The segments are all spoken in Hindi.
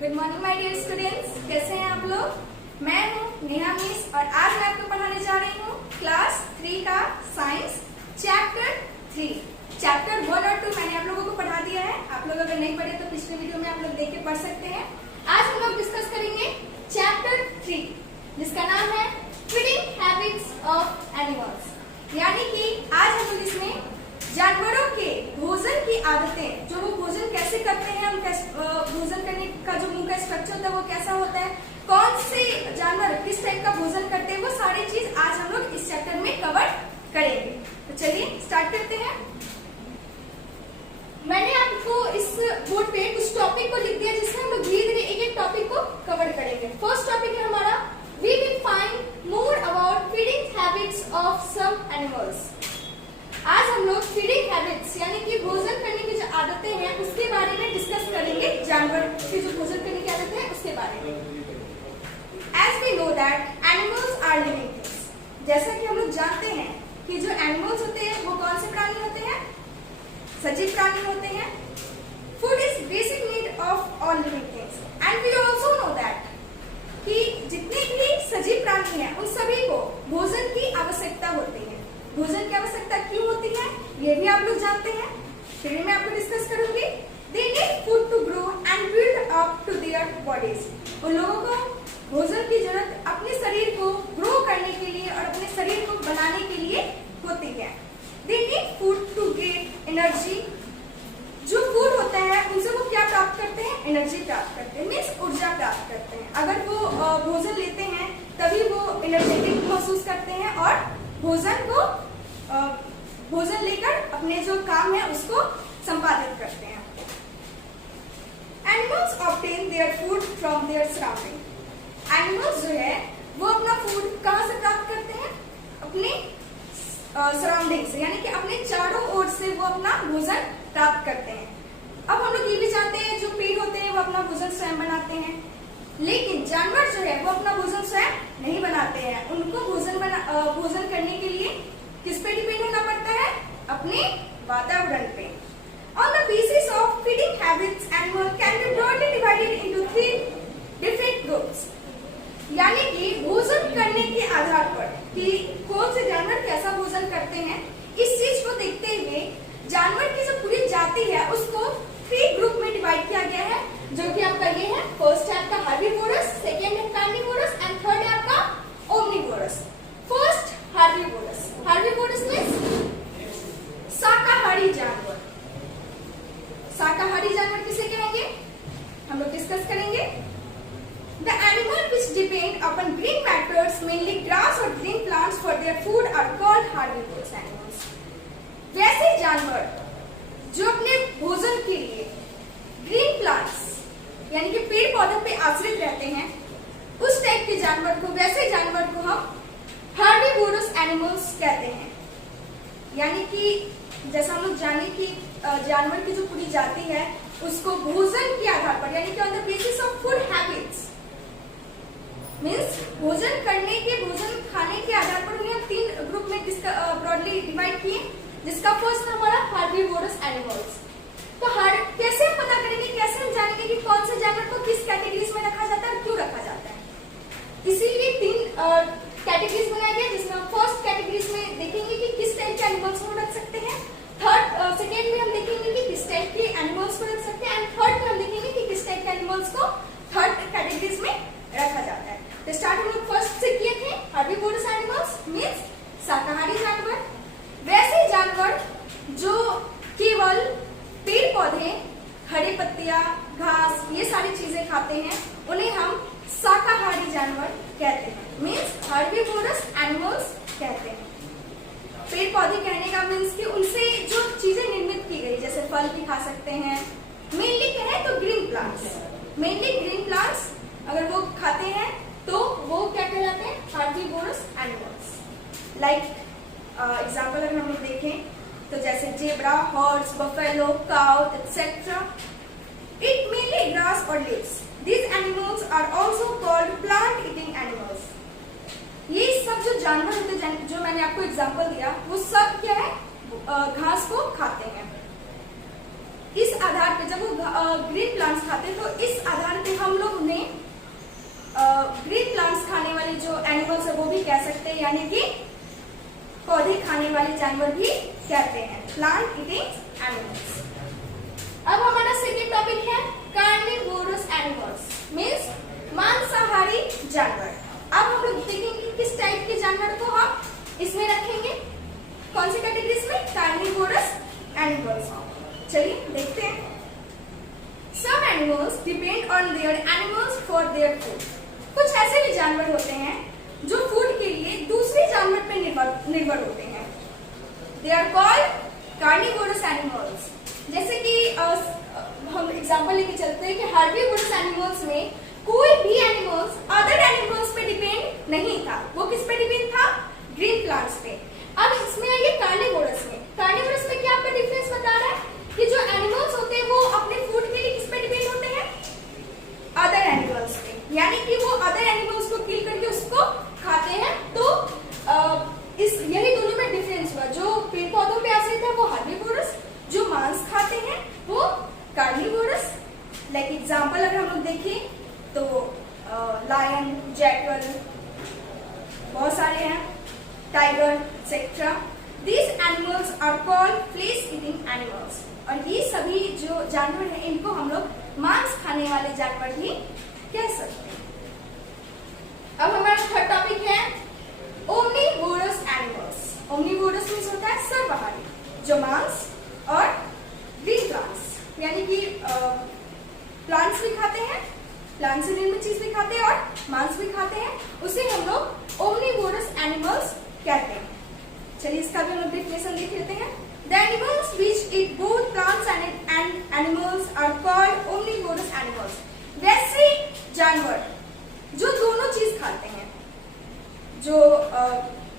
Good morning my dear students, कैसे हैं आप लोग। मैं हूं नेहा मिस और आज मैं आपको पढ़ाने जा रही हूं क्लास 3 का साइंस चैप्टर 3। चैप्टर 1 और 2 मैंने आप लोगों को पढ़ा दिया है। आप लोग अगर नहीं पढ़े तो पिछले वीडियो में आप लोग देख के पढ़ सकते हैं। आज हम लोग डिस्कस करेंगे चैप्टर 3 जिसका नाम है फीडिंग हैबिट्स ऑफ एनिमल्स, यानी कि आज हम लोग इसमें जानवरों के भोजन की आदतें, जो वो भोजन कैसे करते हैं, हम भोजन करने का जो मुंह का स्ट्रक्चर होता है वो कैसा होता है, कौन से जानवर किस टाइप का भोजन करते हैं, वो सारी चीज आज हम लोग इस चैप्टर में कवर करेंगे। तो चलिए स्टार्ट करते हैं। मैंने आपको इस बोर्ड पे कुछ टॉपिक को लिख दिया जिसमें हम लोग धीरे धीरे एक एक टॉपिक को कवर करेंगे। फर्स्ट टॉपिक है हमारा we will find more about feeding habits of some animals. आज हम लोग फीडिंग हैबिट्स यानी कि भोजन करने की जो आदतें हैं उसके बारे में डिस्कस करेंगे। जानवर की जो भोजन करने की आदत है उसके बारे में। As we know that animals are living things, जैसा कि हम लोग जानते हैं कि जो एनिमल्स होते हैं वो कौन से प्राणी होते हैं, सजीव प्राणी होते हैं। Food is basic need of all living things and we also know that कि जितने भी सजीव प्राणी हैं उन सभी को भोजन की आवश्यकता होती है। भोजन की आवश्यकता क्यों होती है ये भी आप लोग जानते हैं, फिर मैं आपको डिस्कस करूंगी। They need food to grow and build up to their bodies. उन लोगों को भोजन की जरूरत अपने शरीर को ग्रो करने के लिए और अपने शरीर को बनाने के लिए होती है। They need food to get energy. जो फूड होता है उनसे वो क्या प्राप्त करते हैं, एनर्जी प्राप्त करते हैं, मीन्स ऊर्जा प्राप्त करते हैं। अगर वो भोजन लेते हैं तभी वो एनर्जेटिक महसूस करते हैं और भोजन लेकर अपने जो काम है उसको संपादित करते हैं। Animals obtain their food from their surrounding. Animals जो है वो अपना फूड कहाँ से प्राप्त करते हैं, अपने सराउंडिंग से, यानी कि अपने चारों ओर से वो अपना भोजन प्राप्त करते हैं। अब हम लोग ये भी जानते हैं जो पेड़ होते हैं वो अपना भोजन स्वयं बनाते हैं, लेकिन जानवर जो है वो अपना भोजन स्वयं नहीं बनाते हैं। उनको भोजन करने के लिए किस पे डिपेंड होना पड़ता है, अपने वातावरण पे। On the basis of feeding habits animal can be broadly divided into 3 different groups, यानी कि भोजन करने के आधार पर कि कौन से जानवर कैसा भोजन करते हैं, इस चीज को देखते हुए जानवर की जो पूरी जाति है उसको 3 ग्रुप में डिवाइड किया गया है, जो कि आपका ये है। फर्स्ट है आपका हार्बीवोरस, सेकेंड है कार्निवोरस एंड थर्ड है आपका omnivorous. First herbivores. Herbivores means शाकाहारी जानवर। शाकाहारी जानवर किसे कहेंगे हम लोग डिस्कस करेंगे। The animal which depend upon green matters, mainly grass or green plants for their food, are called herbivorous animals. वैसे जानवर जो अपने भोजन के लिए ग्रीन प्लांट्स यानी कि पेड़ पौधों पे आश्रित रहते हैं, उस टाइप के जानवर को, वैसे जानवर को हम हर्बीवोरस एनिमल्स कहते हैं। यानी कि जैसा हम लोग जाने कि जानवर की जो पूरी जाति है उसको भोजन के आधार पर, यानी कि on the basis of food habits, means भोजन खाने के आधार पर उन्हें 3 ग्रुप में ब्रॉडली डिवाइड किए, जिसका फर्स्ट हमारा हार्बीवोरस एनिमल्स। तो कैसे हम पता करेंगे, कैसे हम जानेंगे कि कौन से जानवर को किस कैटेगरीज में रखा जाता है और क्यों रखा जाता है। इसीलिए 3 कैटेगरीज बनाए गए, जिसमें हम फर्स्ट कैटेगरीज में देखेंगे कि किस टाइप के एनिमल्स को रख सकते हैं, सेकेंड में हम देखेंगे कि किस टाइप के एनिमल्स को रख सकते हैं, एंड थर्ड में हम देखेंगे कि किस टाइप के एनिमल्स को थर्ड कैटेगरीज में रखा जाता है। तो स्टार्ट हम लोग फर्स्ट से किए थे, हार्बीवोरस एनिमल्स मींस शाकाहारी जानवर। वैसे जानवर जो केवल पेड़ पौधे, हरे पत्तियां, घास, ये सारी चीजें खाते हैं, उन्हें हम शाकाहारी जानवर कहते हैं, मींस हर्बीवोरस एनिमल्स कहते हैं। पेड़ पौधे कहने का मीन्स कि उनसे जो चीजें निर्मित की गई, जैसे फल भी खा सकते हैं। मेनली कहें तो green plants, mainly green plants अगर वो खाते हैं तो वो क्या कहलाते हैं, हर्बीवोरस एनिमल्स। लाइक एग्जाम्पल अगर हम लोग देखें तो जैसे zebra, horse, buffalo, cow etcetera it mainly grass और leaves. These animals are also called plant eating animals. ये सब जो जानवर होते हैं जो मैंने आपको एग्जाम्पल दिया वो सब क्या है, घास को खाते हैं। इस आधार पे जब वो ग्रीन प्लांट्स खाते हैं तो इस आधार पे हम यानी कि पौधे खाने वाले जानवर भी कहते हैं, प्लांट ईटिंग एनिमल्स। अब हमारा सेकंड टॉपिक है कार्निवोरस एनिमल्स, मींस मांसाहारी जानवर। अब हम लोग देखेंगे किस टाइप के जानवर को हम इसमें रखेंगे, कौन सी कैटेगरीज में, कार्निवोरस एनिमल्स। चलिए देखते हैं। Some animals depend on their animals for their food. कुछ ऐसे भी जानवर होते हैं जो फूड के लिए दूसरे जानवर पर निर्भर होते हैं। They are called carnivorous animals. जैसे कि हम एग्जांपल लेके चलते हैं कि herbivorous animals में कोई भी एनिमल्स अदर एनिमल्स पे डिपेंड नहीं था, वो किस पे डिपेंड था, ग्रीन प्लांट्स पे। अब इसमें आइए कार्निवोरस में। कार्निवोरस में क्या आपका डिफरेंस बता रहा है कि जो एनिमल्स होते हैं वो अपने फूड के लिए किस पे डिपेंड होते हैं, अदर एनिमल्स पे, यानी कि वो अदर एनिमल्स को किल करके उसको खाते हैं। तो इस यही दोनों में डिफरेंस हुआ, जो पेड़ पौधों पे आश्रित है वो हर्बिवोरस, जो मांस खाते हैं वो कार्निवोरस। लाइक एग्जांपल अगर हम लोग देखें तो लायन, जैकल, बहुत सारे हैं, tiger etcetera. These animals are called flesh eating animals. और ये सभी जो जानवर हैं इनको हम लोग मांस खाने वाले जानवर भी कह सकते हैं। अब हमारा थर्ड टॉपिक है ओमनीवोरस एनिमल्स। ओमनीवोरस मींस होता है सर्वहारी, जो मांस और ग्रीन प्लांट्स यानी कि प्लांट्स भी खाते हैं, प्लांट से निर्मित चीज भी खाते हैं और मांस भी खाते हैं, उसे हम लोग ओमनीवोरस एनिमल्स कहते हैं। चलिए इसका भी हम लोग डेफिनेशन देख लेते हैं। The animals which eat both plants and animals are called omnivorous animals. वैसे जानवर जो दोनों चीज खाते हैं, जो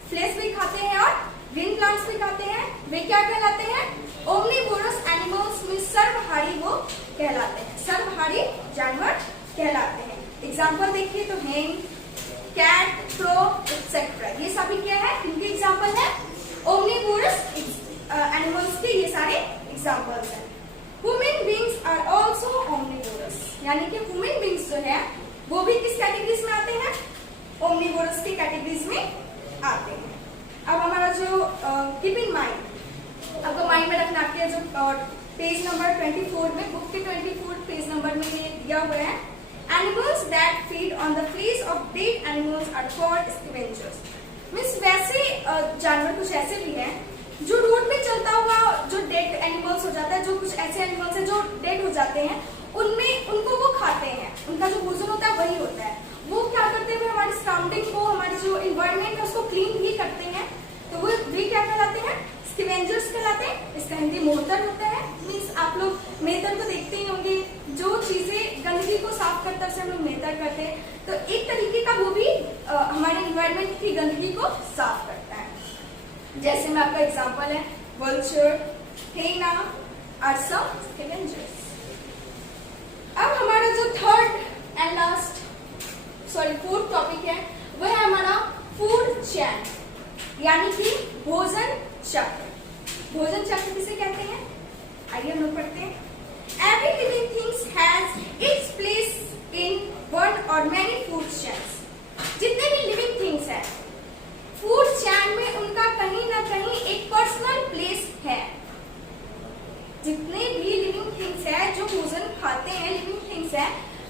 फ्लेश भी खाते हैं और ग्रीन प्लांट्स भी खाते हैं, वे क्या कहलाते हैं, ओमनीवोरस एनिमल्स में सर्वहारी वो कहलाते हैं, सर्वहारी जानवर कहलाते हैं। एग्जाम्पल देखिए तो हेन, कैट, क्रो एक्सेट्रा, ये सभी क्या है, इनके एग्जाम्पल है ओमनीवोरस एनिमल्स के, ये सारे एग्जाम्पल्स हैं। Human beings are also omnivorous, यानी कि ह्यूमन बींग्स जो है वो भी किस कैटेगरीज में आते हैं, ओमनीवोरस की कैटेगरीज में आते हैं। अब हमारा जो कीप इन माइंड, आपको माइंड में रखना है, जो पेज नंबर 24 में, बुक के 24 पेज नंबर में ये दिया हुआ है, animals that feed on the flesh of dead animals are called scavengers. Means वैसे जानवर कुछ ऐसे भी हैं जो रोड पे चलता हुआ जो डेड एनिमल्स हो जाता है, जो कुछ ऐसे एनिमल्स हैं जो डेड हो जाते हैं, उनमें उनको वो खाते हैं, उनका जो भोजन होता है वही होता है। वो क्या करते हैं, हमारी सराउंडिंग को, हमारी जो इन्वायरमेंट है उसको क्लीन भी करते हैं, तो वो भी क्या कहलाते हैं, स्कैवेंजर्स कहलाते हैं। इसका हिंदी मोहतर होता है। मीन्स आप लोग मेहतर को देखते ही होंगे, जो चीजें गंदगी को साफ करते हैं हम लोग मेहतर करते हैं, तो एक तरीके का वो भी हमारे इन्वायरमेंट की गंदगी को साफ करता है। जैसे में आपका एग्जांपल है vulture, hyena are some scavengers. अब हमारा जो third and last fourth topic है वो है हमारा फूड चेन, यानी कि भोजन चक्र। भोजन चक्र किसे कहते हैं, आइए हम लोग पढ़ते हैं। Every living things has its place in one और मेनी फूड चेन्स। जितने भी लिविंग थिंग्स हैं फूड चेन में उनका कहीं ना कहीं एक पर्सनल प्लेस है। जितने भी लिविंग थिंग्स है जो भोजन खाते हैं, लिविंग थिंग्स है,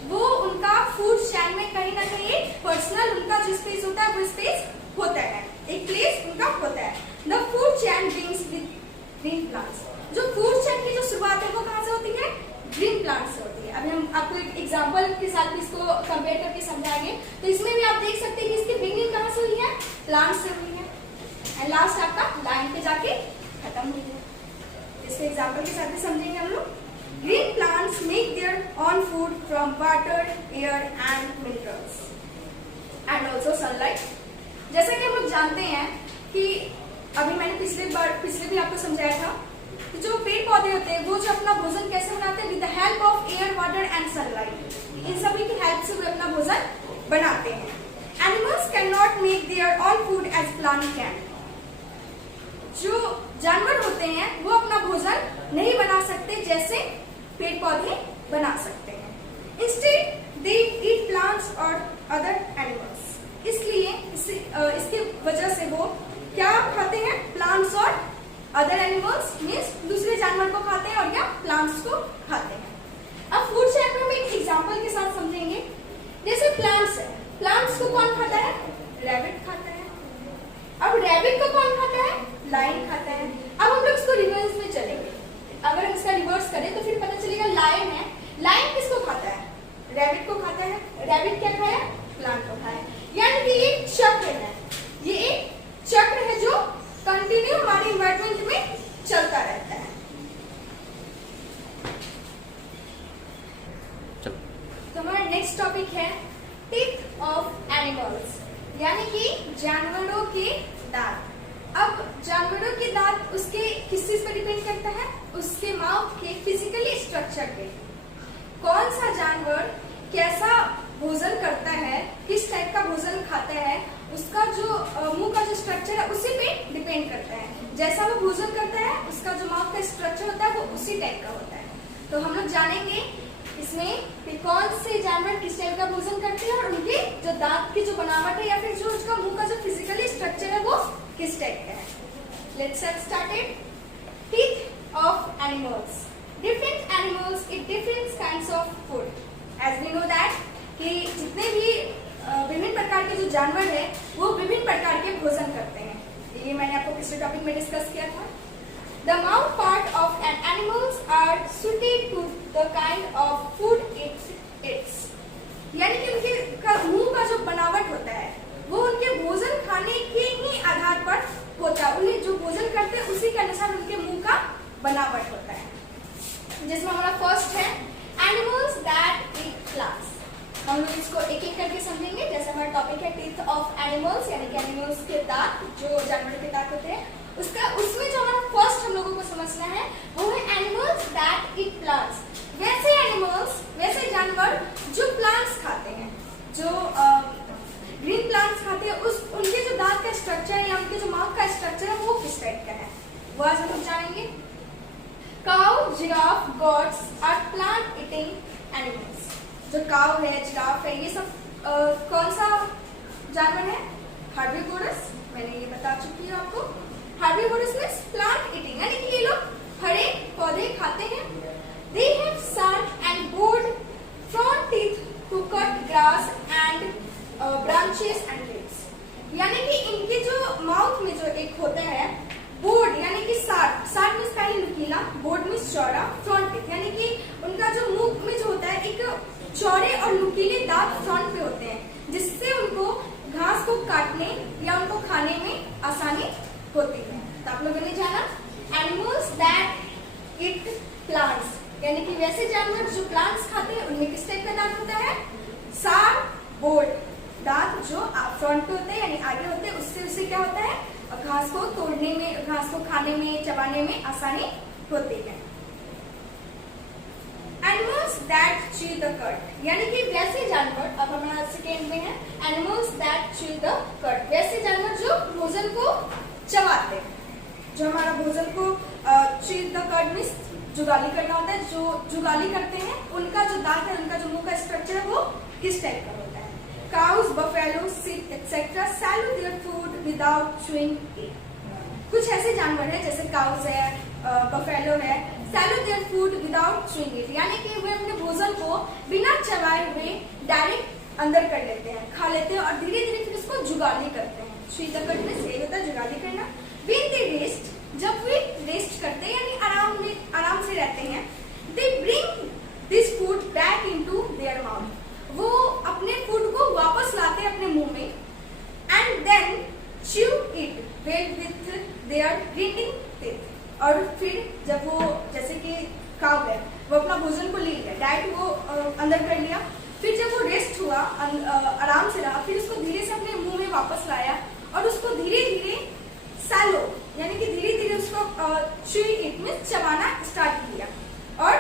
वो उनका फूड चेन में कहीं ना कहीं एक पर्सनल उनका जो स्पेस होता है वो स्पेस होता है, एक प्लेस उनका होता है। The food chain begins with green plants. जो फूड चेन की जो शुरुआत है वो कहाँ से होती है, ग्रीन प्लांट से होती है। अभी हम आपको एक एग्जांपल के साथ इसको कंपेयर करके समझाएंगे, तो इसमें भी आप देख सकते हैं कि इसकी बिगिनिंग कहाँ से हुई है, प्लांट से हुई है, एंड लास्ट आपका लाइन पे जाके खत्म हुई है। इसके एग्जांपल के साथ भी समझेंगे हम लोग। Green plants make their own food from water, air and minerals and also sunlight. जैसा कि हम लोग जानते हैं कि अभी मैंने पिछले भी आपको समझाया था कि जो पेड़ पौधे होते हैं वो जो अपना भोजन कैसे बनाते हैं, with the help of air, water and sunlight. इन सभी की हेल्प से वो अपना भोजन बनाते हैं। Animals can not make their own food as plant can. जो जानवर होते हैं वो अपना भोजन नहीं बना सकते जैसे पेड़ पौधे बना सकते हैं। इंस्टेड दे ईट प्लांट्स और अदर एनिमल्स। इसलिए इसकी वजह से रैबिट को खाता है, रैबिट क्या खाया, प्लांट को खाया। यानी कि ये चक्र है, ये एक चक्र है जो कंटिन्यू हमारे इन्वायरमेंट में चलता रहता है। तो हमारा नेक्स्ट टॉपिक है टीथ ऑफ एनिमल्स, यानी कि जानवरों के दांत। अब जानवरों के दांत उसके किस चीज पर डिपेंड करता है, उसके माउथ के फिजिकली स्ट्रक्चर पे। कौन सा जानवर कैसा भोजन करता है, किस टाइप का भोजन खाता है, उसका जो मुंह का जो स्ट्रक्चर है उसी पे डिपेंड करता है। जैसा वो भोजन करता है उसका जो माउथ का स्ट्रक्चर होता है वो उसी टाइप का होता है। तो हम लोग जानेंगे इसमें कि कौन से जानवर किस टाइप का भोजन करते हैं और उनके जो दांत की जो बनावट है या फिर जो उसका मुंह का जो फिजिकली स्ट्रक्चर है वो किस टाइप का है। Let's get started. Teeth of animals. Different animals eat different kinds of food. As we know that कि जितने भी विभिन्न प्रकार के जो जानवर है वो विभिन्न प्रकार के भोजन करते हैं। ये मैंने आपको पिछले टॉपिक में डिस्कस किया था। The mouth part of an animals are suited to the kind of food it eats. यानी कि उनके मुंह का जो बनावट होता है वो उनके भोजन खाने के ही आधार पर होता है। उन्हें जो भोजन करते हैं उसी के अनुसार उनके मुंह का बनावट होता है। जिसमें हमारा फर्स्ट है एनिमल्स दैट ईट प्लांट्स। हम लोग इसको एक एक करके समझेंगे। जैसे हमारा टॉपिक है टीथ ऑफ एनिमल्स, यानी कि एनिमल्स के दांत, जो जानवरों के दांत होते हैं उसमें जो हमारा फर्स्ट हम लोगों को समझना है वो है एनिमल्स दैट ईट प्लांट्स। वैसे एनिमल्स, वैसे जानवर जो प्लांट्स खाते हैं, जो ग्रीन प्लांट्स खाते हैं, उनके जो दांत का स्ट्रक्चर है या उनके जो माउथ का स्ट्रक्चर है वो किस टाइप का है वो आज हम लोग जानेंगे। Cow, giraffe, goats are plant eating animals. जो काउ है, जिराफ है, ये सब कौन सा जानवर है, हार्बीवोरस। मैंने ये बता चुकी हूँ आपको। हार्बीवोरस मींस प्लांट ईटिंग, यानी कि ये लोग हरे पौधे खाते हैं। They have sharp and broad front teeth to cut grass and branches and leaves. यानी कि इनके जो माउथ में जो एक होता है बोर्ड, यानी कि शार्प मींस काफी नुकीला, बोर्ड मींस चौड़ा, फ्रंट टीथ यानी कि उनका जो मुंह में जो होता है एक चौड़े और नुकीले दांत फ्रंट पे होते हैं, जिससे उनको घास को काटने या उनको खाने में आसानी होती है। तो आप लोगों ने जाना एनिमल्स दैट ईट प्लांट्स, यानी कि वैसे जानवर जो प्लांट्स खाते हैं उनमें किस टाइप का दांत होता है, शार्प बोर्ड दांत जो फ्रंट पे होते हैं यानी आगे होते हैं, उससे क्या होता है घास को तोड़ने में, घास को खाने में, चबाने में आसानी होती है। Animals that chew the cut, यानी कि वैसे जानवर, अब हमारा सेकेंड में है animals that chew the cut. वैसे जानवर जो भोजन को चबाते हैं, जो हमारा भोजन को च्यू द कट मींस जुगाली करना होता है, जो जुगाली करते हैं उनका जो दांत है, उनका जो मुंह का स्ट्रक्चर है वो किस टाइप का होता है। Cows, buffalo, sheep etcetera swallow their food without chewing it. कुछ ऐसे जानवर हैं जैसे काउस है, बफेलो है, swallow their food without chewing it, यानी कि वे अपने भोजन को बिना चबाए हुए डायरेक्ट अंदर कर लेते हैं, खा लेते हैं और धीरे धीरे फिर उसको जुगाली करते हैं। chew the cud में से होता है जुगाली करना। When they rest, जब वे रेस्ट करते हैं यानी आराम से रहते हैं, they bring this food back into their mouth. वो अपने फूड को वापस लाते हैं अपने मुंह में and then chew it well with their grinding teeth. और फिर जब वो, जैसे कि काउ है, वो अपना भोजन को ले लिया, डाइट वो अंदर कर लिया, फिर जब वो रेस्ट हुआ, आराम से रहा, फिर उसको धीरे से अपने मुंह में वापस लाया और उसको धीरे धीरे सैलो यानी कि धीरे धीरे उसको च्यूइंग इट में चबाना स्टार्ट किया। और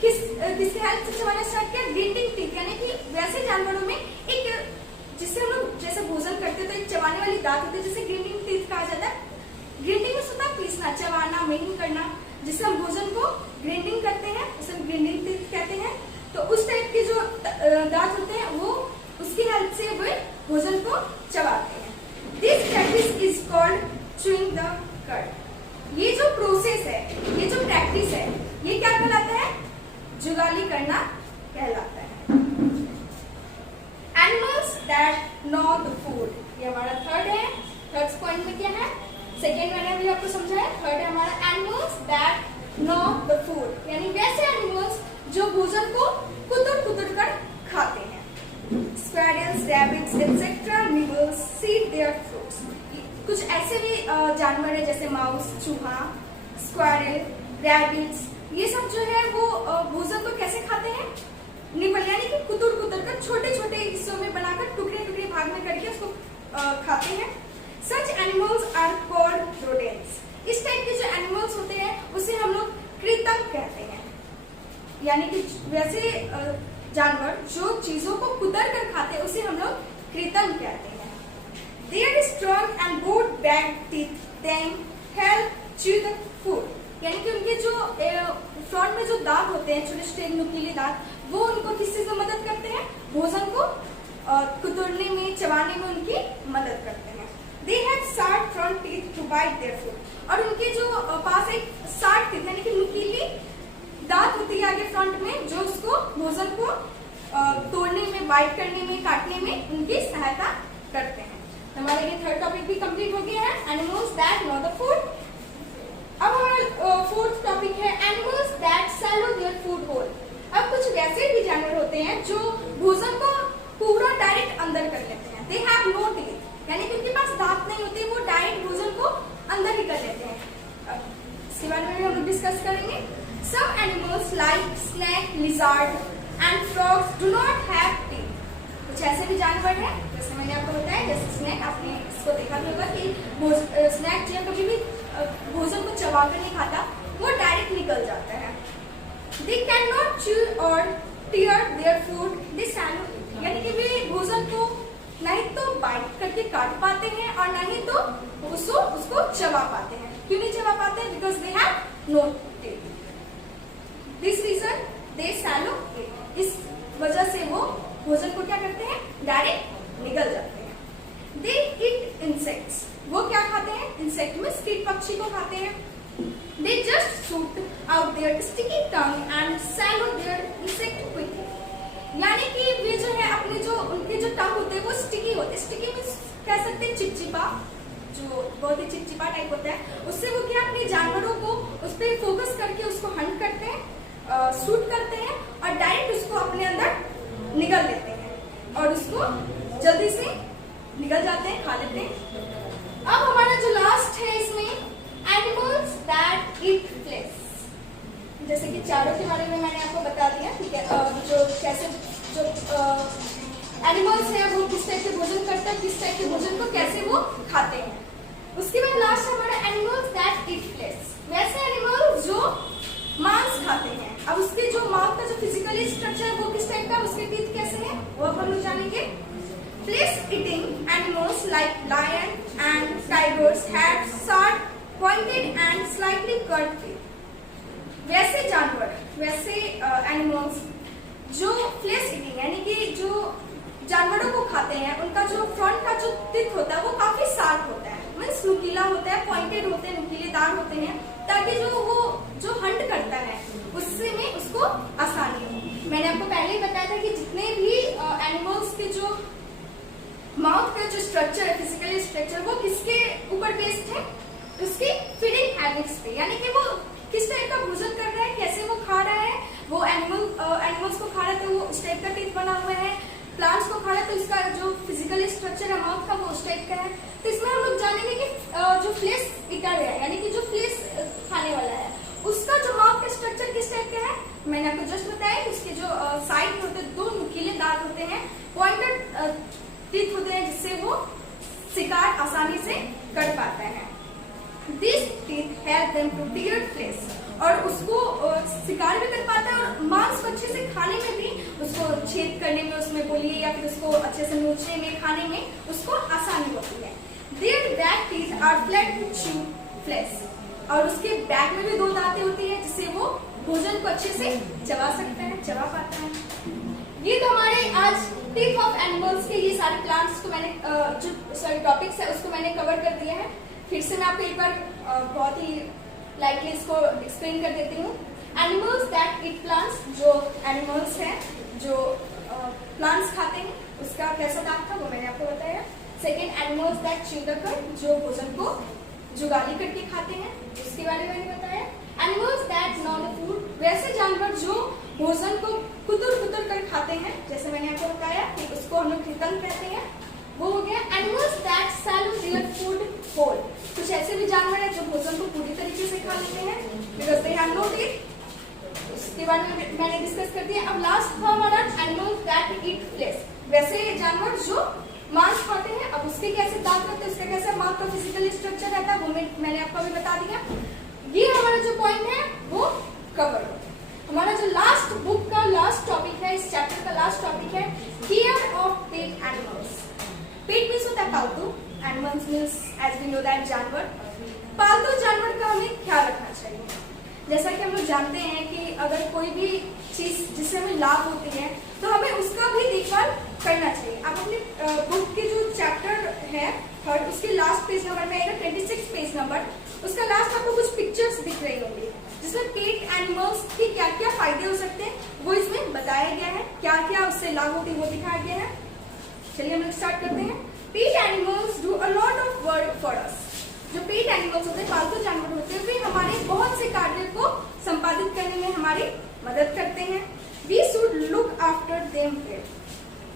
किसके हेल्प से चबाना स्टार्ट किया, ग्रिंडिंग टीथ, यानी कि वैसे जानवरों में एक, जिससे हम लोग जैसे भोजन करते तो एक चबाने वाली दांत होती है जिसे ग्रिंडिंग टीथ कहा जाता है। ग्रिंडिंग में होता है पीसना, चबाना, मेनिंग करना, जिससे हम भोजन को ग्रिंडिंग करते हैं, उसे ग्रिंडिंग टीथ कहते हैं। तो उस टाइप के जो दांत होते हैं वो उसकी हेल्प से वे भोजन को चबाते हैं। This practice is called chewing the कड। ये जो प्रोसेस है, ये जो प्रैक्टिस है, ये क्या कहलाता है, जुगाली करना कहलाता है। Animals that know the food, ये हमारा थर्ड है। थर्ड पॉइंट में क्या है, सेकेंड मैंने अभी आपको समझाया, थर्ड है हमारा animals that know the food, यानी वैसे एनिमल्स जो भोजन को कुतर कुतर rodents etc. nibbles seed their fruits. कुछ ऐसे भी जानवर है जैसे माउस, चूहा, स्क्वारल, रैबिट्स, ये सब जो है वो भोजन को कैसे खाते हैं? निबल यानी कि कुतर कुतर कर छोटे छोटे हिस्सों में बनाकर टुकड़े टुकड़े भाग में करके उसको खाते हैं. Such animals are called rodents. इस टाइप के जो एनिमल्स होते हैं उसे हम लोग कृंतक कहते हैं, यानी कि वैसे जानवर जो चीजों को कुतर कर खाते हैं उसे हम लोग कृंतक कहते हैं. Their strong and good back teeth then help chew the food. यानी कि उनके जो फ्रंट में जो दांत होते हैं, छोटे छोटे नुकीले दांत, वो उनको किस चीज में मदद करते हैं? भोजन को कुतरने में, चबाने में उनकी मदद करते हैं. They have sharp front teeth to bite their food. और उनके जो पास एक sharp teeth यानी कि नुकीली दांत होती है आगे फ्रंट में, जो उसको भोजन को तोड़ने में, बाइट करने में, काटने में उनकी सहायता करते हैं. हमारा ये थर्ड टॉपिक भी कंप्लीट हो गया है, animals that know the food. अब हमारा फोर्थ टॉपिक है animals that swallow their food whole. अब कुछ वैसे भी जानवर होते हैं जो भोजन को पूरा डायरेक्ट अंदर कर लेते हैं. They have no teeth, यानी कि उनके पास दांत नहीं होते, वो डायरेक्ट भोजन को अंदर ही कर लेते हैं. इसके बारे में हम लोग डिस्कस करेंगे. Some animals like snake, lizard and frogs do not have teeth. कुछ ऐसे भी जानवर हैं जैसे मैंने आपको बताया, जैसे स्नेक, आपने इसको देखा भी होगा कि स्नेक जो कभी भी भोजन को चबाकर नहीं खाता, वो डायरेक्ट निकल जाता है. They cannot chew or tear their food, they swallow it. यानी कि वे भोजन को नहीं तो बाइट करके काट पाते हैं और नहीं तो उसको चबा पाते हैं. क्यों नहीं चबा पाते? Because they have no teeth. This reason they swallow it. इस वजह से वो भोजन को क्या करते हैं? डायरेक्ट निकल जाते हैं. They eat insects. वो क्या खाते हैं? इंसेक्ट में कीट पक्षी को खाते हैं. They just shoot out their sticky tongue and swallow their insect quickly. यानी कि वे जो है अपने जो उनके जो टंग होते हैं वो स्टिकी होते हैं. स्टिकी में कह सकते हैं चिपचिपा, जो बहुत ही चिपचिपा टाइप होता है. उससे वो क्या अपने जानवरों को उस पर फोकस करके उसको हंट करते हैं, शूट करते हैं और डायरेक्ट उसको अपने अंदर निगल लेते हैं और उसको जल्दी से निकल जाते हैं, खा लेते हैं. अब हमारा जो लास्ट है इसमें एनिमल्स दैट ईट फ्लेश. जैसे कि चारों के बारे में मैंने आपको बता दिया, ठीक है, जो कैसे जो एनिमल्स है वो किस टाइप के भोजन करते हैं, किस टाइप के भोजन को कैसे वो खाते हैं. उसके बाद लास्ट हमारा एनिमल्स दैट ईट फ्लेश. वैसे एनिमल्स जो मांस खाते हैं. अब उसके जो माउथ का जो फिजिकली स्ट्रक्चर है वो किस टाइप का, उसके टीथ कैसे हैं, वो अब हम लोग जानेंगे. Flesh-eating animals like lion and tigers have sharp, pointed and slightly curved teeth. वैसे जानवर, वैसे एनिमल्स जो फ्लेश ईटिंग यानी कि जो जानवरों को खाते हैं, उनका जो फ्रंट का जो टीथ होता है वो काफी शार्प होता है, मीन्स नुकीला होता है, पॉइंटेड होते हैं, नुकीलेदार होते हैं, ताकि जो हंट करता है उससे में उसको आसानी हो. मैंने आपको पहले ही बताया था कि जितने भी एनिमल्स के जो माउथ का जो स्ट्रक्चर है, फिजिकल स्ट्रक्चर, वो किसके ऊपर बेस्ड है? उसकी फीडिंग हैबिट्स पे. यानी कि वो किस टाइप का भोजन कर रहा है, कैसे वो खा रहा है. वो एनिमल्स को खा रहा है तो वो इस टाइप का टीथ बना हुआ है. प्लांट्स को खा रहा है तो इसका जो फिजिकल स्ट्रक्चर है माउथ का वो उस टाइप का है. तो इसमें हम लोग जानेंगे कि जो फ्लेश ईटर है, यानी कि जो फ्लेश खाने वाला है, उसका जो माउथ का स्ट्रक्चर किस टाइप का है. मैंने आपको जस्ट बताया कि उसके जो साइड होते हैं, 2 नुकीले दांत होते हैं, पॉइंटेड टीथ होते हैं, जिससे वो शिकार आसानी से कर पाता है. These teeth help them to tear flesh. और उसको शिकार भी कर पाता है और मांस को अच्छे से खाने में भी, उसको छेद करने में उसमें बोलिए या फिर उसको अच्छे से नोचने में, खाने में उसको आसानी होती है. Their back teeth are flat to chew flesh. और उसके बैक में भी 2 दांतें होती है जिससे वो भोजन को अच्छे से चबा सकता है, चबा पाता है. ये तो हमारे आज टीथ ऑफ एनिमल्स के ये सारे प्लांट्स को मैंने जो टॉपिक्स है उसको मैंने कवर कर दिया है. फिर से मैं आपको एक बार बहुत ही लाइटली इसको एक्सप्लेन कर देती हूँ. एनिमल्स दैट ईट प्लांट्स, जो एनिमल्स हैं जो प्लांट्स खाते हैं, उसका कैसा दांत था वो मैंने आपको बताया. Second, animals that chew the कड, जो भोजन को जुगाली करके खाते हैं, उसके बारे में मैंने बताया. Animals that know the food, वैसे जानवर जो भोजन को कुतर कुतर कर खाते हैं, जैसे मैंने आपको बताया कि उसको हम लोग कृंतक कहते हैं. वो हो गया animals that swallow their food whole। कुछ ऐसे भी जानवर हैं जो भोजन को पूरी तरीके से खा लेते हैं because they have no teeth। उसके बाद में मैंने डिस्कस कर दिया। अब लास्ट था हमारा एनिमल्स दैट ईट फ्लेश, वैसे जानवर जो मांस खाते हैं। अब उसके कैसे दांत रहते हैं, उसका कैसे माउथ का फिजिकल स्ट्रक्चर रहता है, वो मैंने आपको अभी बता दिया। ये हमारा जो पॉइंट है वो कवर हो। हमारा जो लास्ट बुक का लास्ट टॉपिक है, इस चैप्टर का लास्ट टॉपिक है care of pet animals. Pet means होता है पालतू, animals means as we know that जानवर। पालतू जानवर का हमें ख्याल रखना चाहिए। जैसा कि हम लोग जानते हैं कि अगर कोई भी चीज जिससे हमें लाभ होती है तो हमें उसका भी देखभाल करना चाहिए। आप अपने बुक के जो चैप्टर है थर्ड, उसके लास्ट पेज नंबर में आएगा 26 पेज नंबर, उसका लास्ट आपको कुछ पिक्चर्स दिख रही होंगी जिसमें पेट एनिमल्स के क्या क्या फायदे हो सकते हैं वो इसमें बताया गया है, क्या क्या उससे लाभ होती है वो दिखाया गया है। चलिए हम लोग स्टार्ट करते हैं। Pet animals do a lot of work for us. जो पेट एनिमल्स होते हैं, पालतू जानवर होते हैं, वे हमारे बहुत से कार्य को संपादित करने में हमारी मदद करते हैं। We should look after them well.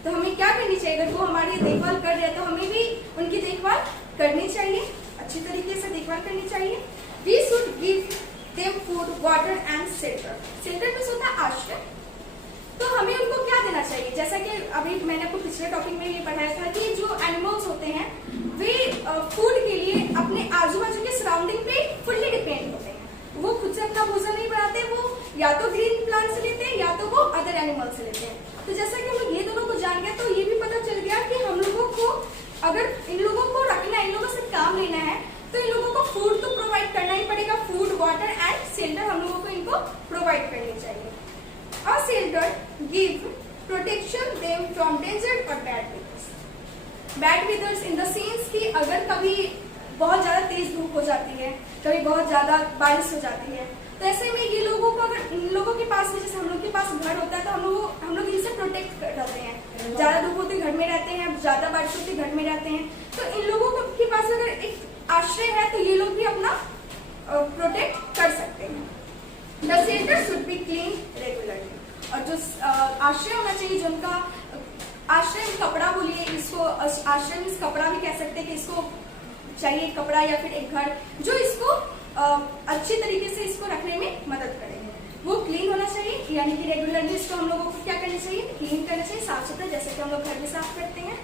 तो हमें क्या करनी चाहिए, अगर वो हमारी देखभाल कर रहे हैं तो हमें भी उनकी देखभाल करनी चाहिए, अच्छी तरीके से देखभाल करनी चाहिए। We should give them food, water and shelter. Shelter में होता है आश्रय। तो हमें उनको क्या देना चाहिए, जैसा कि अभी मैंने आपको पिछले टॉपिक में ये पढ़ाया था कि जो एनिमल्स होते हैं वे फूड के लिए अपने आजू बाजू के सराउंडिंग पे फुल्ली डिपेंड होते हैं। वो खुद से अपना भोजन नहीं बनाते, वो या तो ग्रीन प्लांट से लेते हैं या तो वो अदर एनिमल से लेते हैं। तो जैसा कि हम लोग ये दोनों को जान गए तो ये भी पता चल गया कि हम लोगों को अगर इन लोगों को रखना है, इन लोगों से काम लेना है तो इन लोगों को फूड तो प्रोवाइड करना ही पड़ेगा। फूड, वाटर एंड शेल्टर हम लोगों को इनको प्रोवाइड करनी चाहिए। A shelter give protection them from danger or bad weathers। Bad weathers in the sense कि अगर कभी बहुत ज्यादा तेज धूप हो जाती है, कभी बहुत ज्यादा बारिश हो जाती है, तो ऐसे में ये लोगों को, अगर इन लोगों के पास, जैसे हम लोग के पास घर होता है तो हम लोग इनसे प्रोटेक्ट करते हैं। ज्यादा धूप होती घर में रहते हैं, ज्यादा बारिश होती घर में रहते हैं, तो इन लोगों के पास अगर एक आश्रय है तो ये लोग भी अपना प्रोटेक्ट कर सकते हैं। The shelter should be cleaned regularly। और जो आश्रय होना चाहिए, जो उनका आश्रय, कपड़ा बोलिए इसको, आश्रय में कपड़ा भी कह सकते हैं कि इसको चाहिए कपड़ा या फिर एक घर जो इसको अच्छी तरीके से इसको रखने में मदद करेंगे, वो क्लीन होना चाहिए। यानी कि रेगुलरली इसको हम लोगों को क्या करना चाहिए, क्लीन करना चाहिए, साफ सुथरा, जैसे कि हम लोग घर में साफ करते हैं।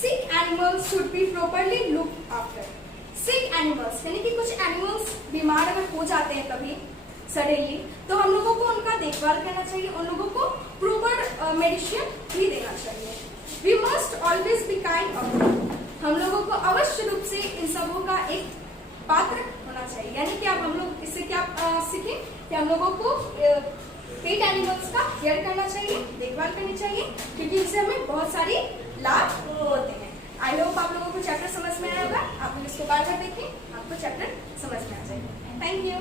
Sick animals should be properly look after. Sick animals यानी कि कुछ एनिमल्स बीमार अगर हो जाते हैं कभी सडनली, तो हम लोगों को उनका देखभाल करना चाहिए, उन लोगों को प्रॉपर मेडिसिन भी देना चाहिए। We must always be kind of them. हम लोगों को अवश्य रूप से इन सबों का एक पात्र होना चाहिए। यानी कि अब हम लोग इससे क्या सीखें कि हम लोगों को पेट एनिमल्स का केयर करना चाहिए, देखभाल करनी चाहिए, क्योंकि इससे हमें बहुत सारी लाभ होते हैं। आई होप आप लोगों को चैप्टर समझ में आया होगा। आप लोग इसको बार बार देखें, आपको चैप्टर समझ में आ जाएगा। Thank you.